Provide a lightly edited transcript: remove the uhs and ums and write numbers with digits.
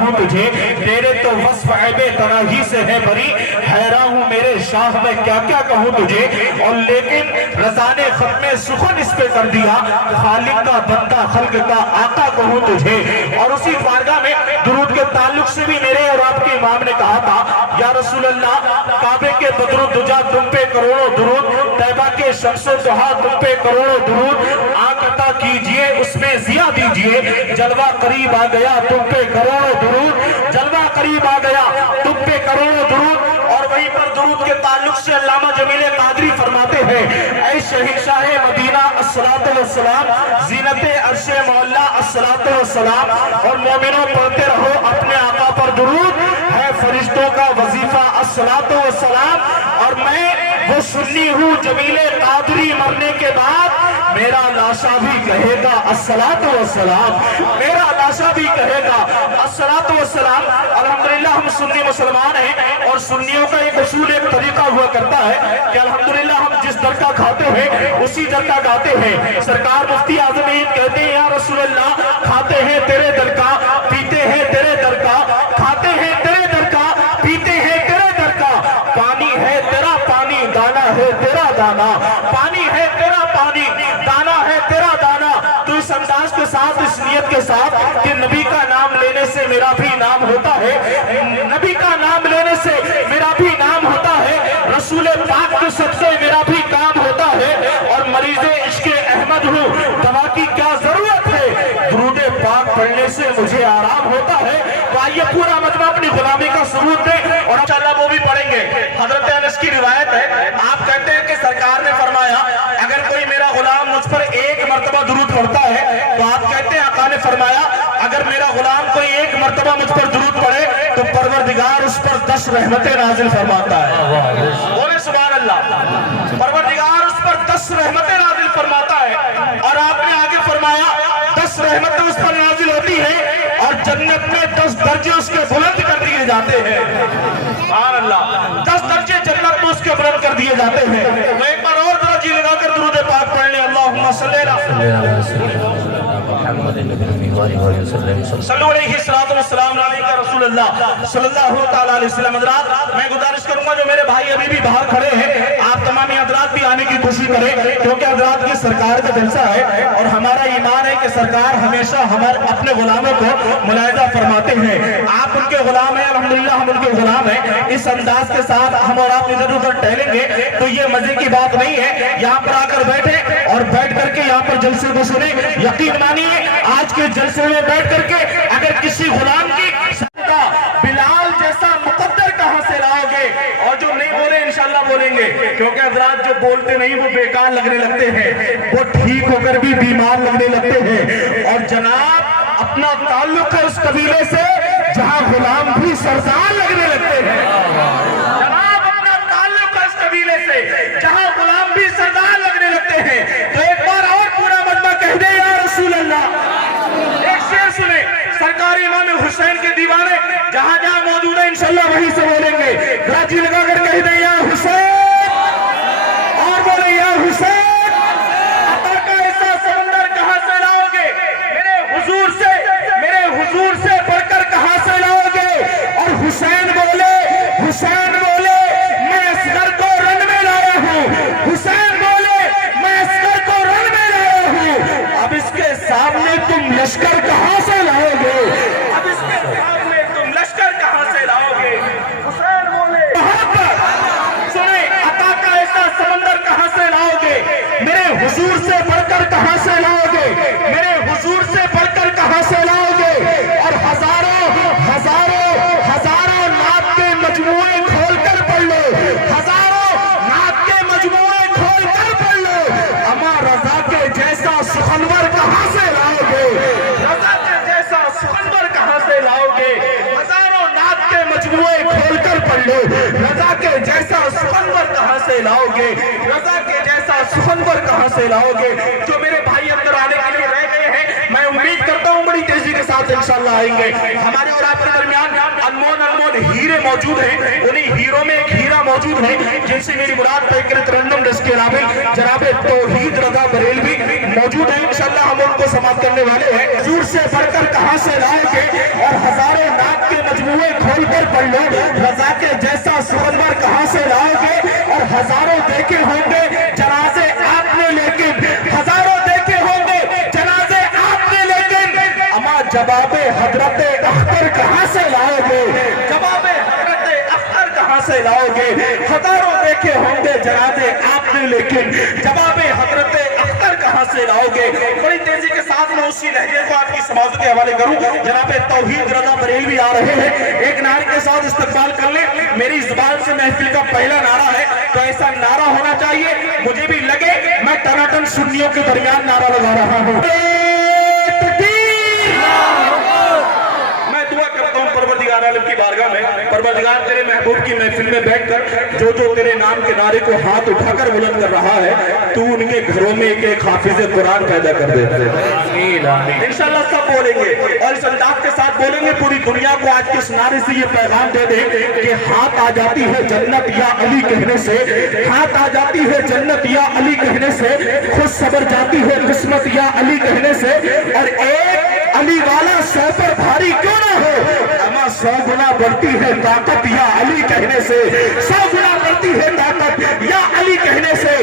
कहूँ तुझे, तेरे तो वस्फ ऐबे तनाही से है बरी, हैरान हूँ मेरे शाह में क्या क्या कहूँ तुझे। और लेकिन रज़ा ने खत्मे सुखन इस पे कर दिया, खालिक का बंदा खल्क का आका कहूँ तुझे। और उसी बारगाह में दुरूद के ताल्लुक से भी मेरे और आपके इमाम ने कहा था, या रसूल अल्लाह, काबे के बदरुद्दुजा तुम पे करोड़ों दुरूद, तैबा के शम्सो दुहा तुम पे करोड़ों दुरूद, आंख अता कीजिए उसमें जिया दीजिए, जलवा करीब आ गया तुम पे करोड़ों दुरूद, जलवा करीब आ गया तुम पे करोड़ों दुरूद। और वहीं पर दुरूद के ताल्लुक से अल्लामा जमील कादरी फरमाते हैं, ऐ शहंशाह मदीना अस्सलातु वस्सलाम, ज़ीनते अर्शे मौला अस्सलातु वस्सलाम, और मोमिनों पढ़ते रहो अपने आका पर दुरूद, है फरिश्तों का वजीफा अस्सलातु वस्सलाम। और मैं वो सुन्नी हूँ जमीले कादरी मरने के बाद मेरा लाशा भी कहेगा अस्सलातु वस्सलाम, मेरा लाशा भी कहेगा अस्सलातु वस्सलाम। अल्हम्दुलिल्लाह हम सुन्नी मुसलमान हैं और सुन्नियों का एक उसूल, एक तरीका हुआ करता है कि अल्हम्दुलिल्लाह हम जिस दर का खाते हैं उसी दर का गाते हैं। सरकार मुफ्ती आज़म ईद कहते हैं, या रसूल अल्लाह, खाते हैं तेरे दर का, पीते हैं तेरे दर का, खाते हैं तेरे दर का, पीते हैं तेरे दर का, पानी है तेरा पानी, दाना है तेरा दाना, पानी है तेरा पानी, दाना है तेरा दाना। तो इस अंदाज के साथ, इस नियत के साथ कि नबी का नाम लेने से मेरा भी नाम होता है, नबी का नाम लेने से मेरा भी नाम होता है, रसूल पाक के सबसे मेरा भी काम होता है, और मरीज़े इश्क़े अहमद हूँ, दवा की क्या जरूरत है, दुरूद पाक पढ़ने से मुझे आराम होता है। तो आइए पूरा मजमा अपनी गुलामी का सबूत दे, और इंशाअल्लाह वो भी पढ़ेंगे। हजरत अनस की रिवायत है, आप कहते हैं कि सरकार ने फरमाया, अगर कोई मेरा गुलाम मुझ पर एक मर्तबा दुरूद पढ़ता है, तो आप कहते हैं आका ने फरमाया, अगर मेरा गुलाम कोई एक मर्तबा मुझ पर दुरूद पढ़े तो परवरदिगार उस पर 10 रहमतें नाजिल फरमाता है। बोले सुभान अल्लाह, परवरदिगार उस पर 10 रहमतें नाजिल फरमाता है। और आपने आगे फरमाया 10 रहमतें उस पर नाजिल होती है और जन्नत में 10 दर्जे उसके बुलंद कर दिए जाते हैं। सुभान अल्लाह, 10 दर्जे जन्नत में उसके बुलंद कर दिए जाते हैं। तो एक बार और जरा जी लगाकर दुरूद पाक पढ़ लें, अल्लाहुम्मा सल्ली अला मैं गुजारिश करूंगा जो मेरे भाई अभी भी बाहर खड़े हैं, आप तमाम हजरात भी आने की कोशिश करें, क्योंकि हजरात की सरकार का जलसा है और हमारा ईमान है कि सरकार हमेशा हमारे अपने गुलामों को मुलाहिजा फरमाते हैं। आप उनके गुलाम हैं, अल्हम्दुलिल्लाह हम उनके गुलाम हैं। इस अंदाज के साथ हम और आप इधर उधर टहलेंगे तो ये मजे की बात नहीं है। यहाँ पर आकर बैठे और बैठ करके यहाँ पर जलसे को सुने, यकीन मानिए आज के जलसे में बैठ करके अगर किसी गुलाम की बिलाल जैसा मुकद्दर कहां से लाओगे, और जो नहीं बोले इंशाल्लाह बोलेंगे, क्योंकि हजरात जो बोलते नहीं वो बेकार लगने लगते हैं, वो ठीक होकर भी बीमार लगने लगते हैं। और जनाब अपना ताल्लुक है उस कबीले से जहां गुलाम भी सरदार लगने लगते हैं। जनाब अपना ताल्लुक है उस कबीले से जहां गुलाम भी सरदार लगने लगते हैं। तो एक बार और पूरा मजमा कह दे, या रसूल अल्लाह। एक शेर सुने, सरकारी इमाम हुसैन के दीवाने जहां जहां मौजूद है इंशाल्लाह वहीं से बोलेंगे, राजी लगाकर कह दे, या हुसैन, और बोले या हुसैन, अता का ऐसा समंदर कहां से लाओगे, मेरे हुजूर से बढ़कर कहां से लाओगे। और हुसैन बोले, मैं असगर को रन में लाया हूं, हुसैन बोले मैं असगर को रन में लाया हूं। अब इसके सामने तुम लश्कर कहां से लाओगे, अब इसके सामने तुम लश्कर कहां से लाओगे। हुसैन बोले वहां पर सुने, अता का ऐसा समंदर कहां से लाओगे, मेरे हुजूर से बढ़कर कहां से लाओगे, मेरे हुजूर से बढ़कर कहां से लाओगे। और हजारों नात के मजमुए खोल कर पढ़ लो, हजारों नात के मजमुए खोल कर पढ़ लो, अमा रजा के जैसा सुखनवर कहां से लाओगे, रजा के जैसा सुखनवर कहां से लाओगे। हजारों नात के मजमुए खोल कर पढ़ लो, रजा के जैसा सुखनवर कहां से लाओगे, रजा के जैसा सुखनवर कहां से लाओगे। जो मेरे भाई अंदर आने के लिए रह गए हैं, मैं उम्मीद करता हूं बड़ी तेजी के साथ इंशाल्लाह आएंगे। हमारे और आपके दरमियान अनमोल हीरे मौजूद हैं, उन्हीं हीरों में एक हीरा मौजूद है जिनसे मेरी मुराद तरन्नुम रस के जनाब तौहीद रजा बरेलवी मौजूद है। इंशाल्लाह हम उनको समाप्त करने वाले हैं। हुजूर से बढ़कर कहां से लाओगे, और हजारों नात کھول کر پڑھ لو، رضا کے جیسا سورور کہاں سے لاؤ گے؟ اور ہزاروں دیکھے ہوں گے جنازے آپ نے، لیکن ہزاروں دیکھے ہوں گے جنازے آپ نے، لیکن اما جواب حضرت اختر کہاں سے لاؤ گے؟ جواب حضرت اختر کہاں سے لاؤ گے؟ ہزاروں دیکھے ہوں گے جنازے آپ نے، لیکن جواب حضرت اختر کہاں سے لاؤ گے؟ بڑی تیزی کے ساتھ میں اسی لہجے کو آپ کی سماعت کے حوالے کروں۔ جناب توحید رضا بریلوی آ رہے ہیں، ایک نعرے کے ساتھ استقبال کر لیں۔ میری زبان سے محفل کا پہلا نعرہ ہے تو ایسا نعرہ ہونا چاہیے مجھے بھی لگے میں ٹناٹن سنیوں کے درمیان نعرہ لگا رہا ہوں۔ میں دعا کرتا ہوں پروردگار عالم کی بارگاہ میں، پروردگار تیرے محبوب کی محفل میں بیٹھ کر جو تیرے نام کے نعرے کو ہاتھ اٹھا کر بلند کر رہا ہے، تو ان کے گھروں میں ایک حافظ قرآن پیدا کر دے۔ انشاءاللہ سب بولیں گے اور اس انداز کے ساتھ بولیں گے، پوری دنیا کو آج کے اس نعرے سے یہ پیغام دے دیں کہ ہاتھ آ جاتی ہے جنت یا علی کہنے سے، ہاتھ آ جاتی ہے جنت یا علی کہنے سے، خود صبر جاتی ہے قسمت یا علی کہنے سے، اور ایک علی والا 100 پر بھاری کیوں نہ ہو، اما 100 گنا بڑھتی ہے طاقت یا علی کہنے سے، 100 گنا بڑھتی ہے طاقت یا علی کہنے سے۔